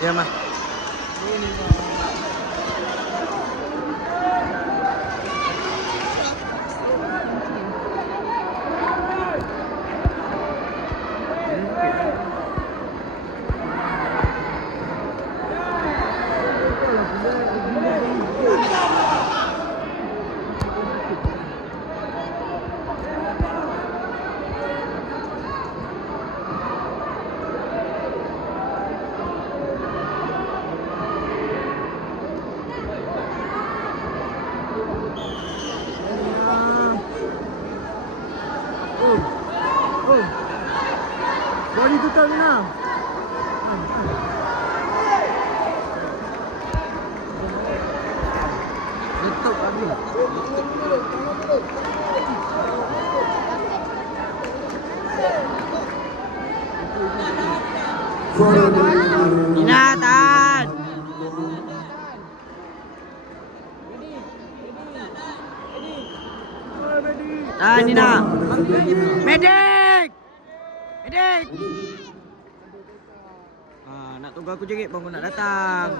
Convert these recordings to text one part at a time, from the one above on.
Ya mah. Body tutup ni nak. Letup habis. Nina tahan. Tahan Nina. Medik. Medik. Nak tunggu aku jerit baru nak datang.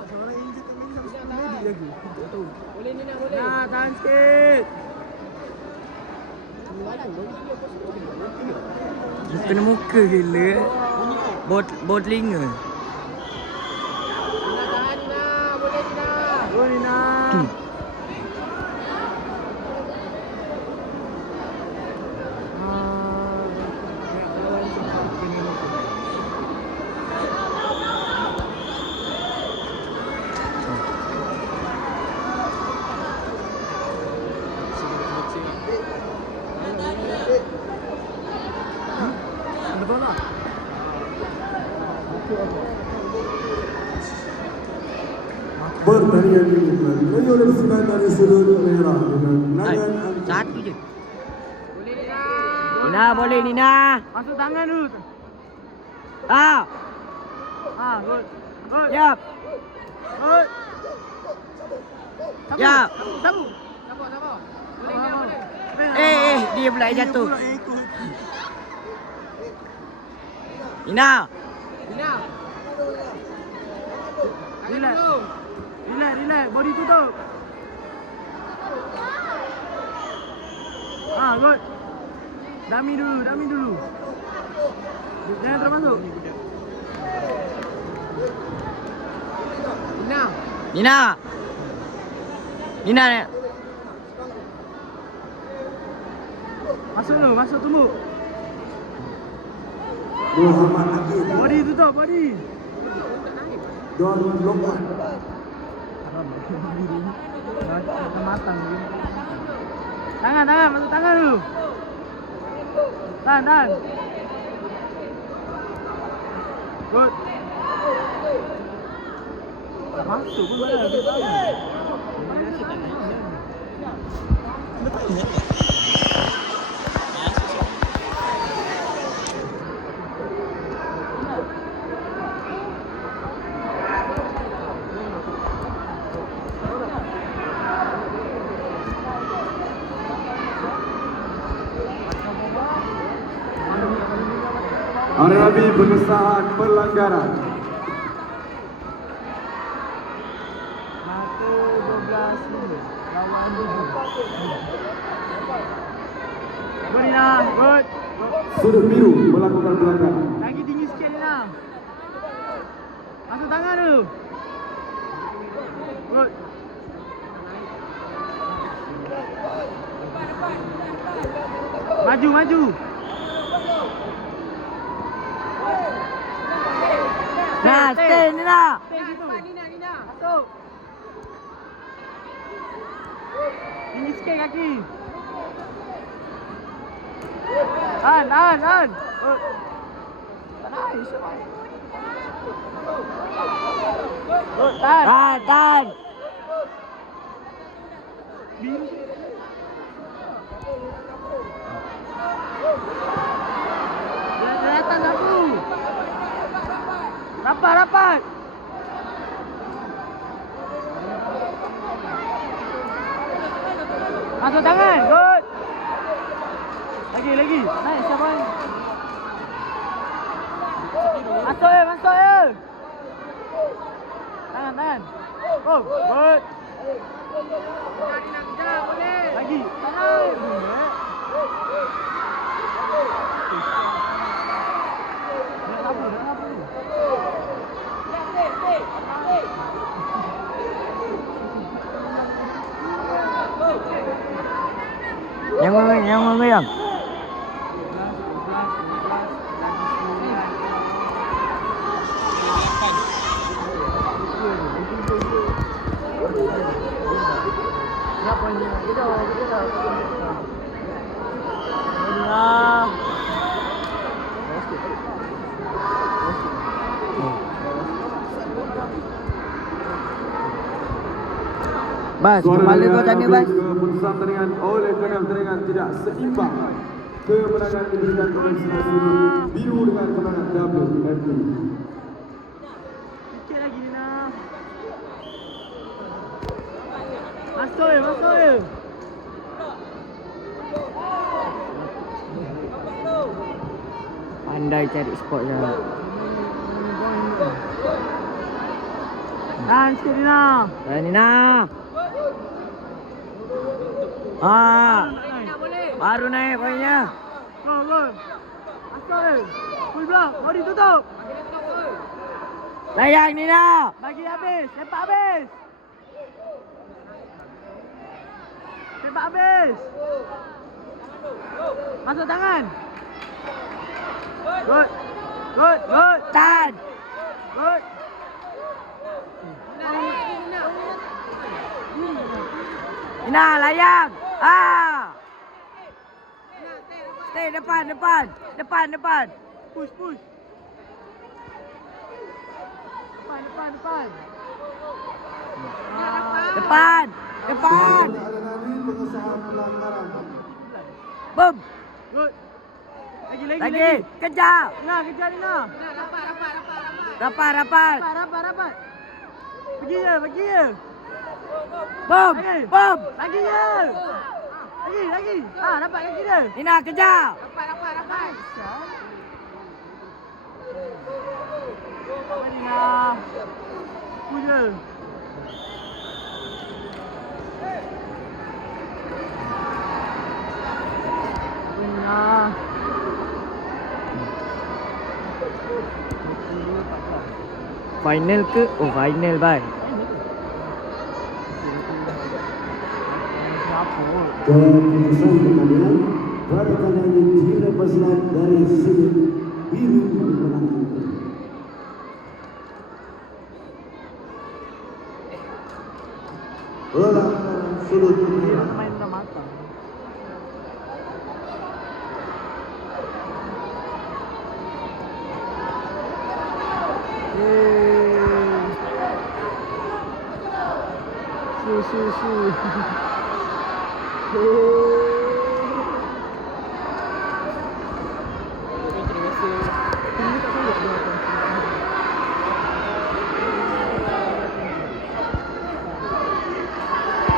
Boleh Nina, boleh. Nah, tahan sikit. Kena muka gila. Bot telinga. Nina tahan Nina, boleh Nina. Go Nina. Bertandingan ini dimulai oleh pasukan dari sudut merah dengan Nagan. Satu je. Boleh Nina. Nina boleh Nina. Masuk tangan dulu. Good. Good. Yap. Good. Yap. Sabu. Sabar. Boleh Nina, boleh. Dia pula yang jatuh. Nina. Nina. Relax. Relax. Body tutup. Good. Dami dulu. Jangan termasuk. Nina. Masuk tumbuk. Muhammad Akid. Body tutup, body. Don Lokman. Matang. Tangan, masuk tangan dulu. Tahan. Good. Masuk pun mana dia tahu. Arabi pengesahan pelanggaran. 12 lawan 7. Good Nina, good. Sudut biru melakukan pelanggaran. Lagi tinggi sikit Nina. Masuk tangan dulu. Good. Maju. Nah, stay Nina. Nina. Masuk. Tinggi sikit kaki. Tahan. Tahan. Dia datang aku. Rapat. Masuk tangan. Good. Lagi. Nice, siapa ni? Masuk ya. Oh, good. Nak kejar boleh. Lagi. Tahan. Nak apa? Yang memayang. Bas, kepala kau tanya Bas. Keputusan pertandingan oleh kerana pertandingan tidak seimbang. Kemenangan diberikan kepada sudut biru dengan kemenangan WMT. Sikit lagi Nina. Masuk ya. Pandai cari spot je. Tahan sikit Nina. Nina. Ah, Tak boleh. baru naik poinnya. Go. Masuk. Full block. Body tutup. Layang Nina. Bagi habis. Sepak habis. Masuk tangan. Good. Tahan. Good. Nina layang. Ah. Stay depan. Push. Depan. Depan. Ada lagi pengesahan pelanggaran. Boom. Good. Lagi. Kejar. Nina, kejar Nina. Rapat. Rapat. Pergi je. Boom. Lagi je. Lagi. Dapat lagi dia. Nina kejar. Rapat. Apa Nina? Push je. Nina. Final ke? Oh, final bye. Keputusan pertandingan pertandingan dilepaskan dari sudut biru kemenangan. Pelanggaran sudut merah. Main dah matang. Su.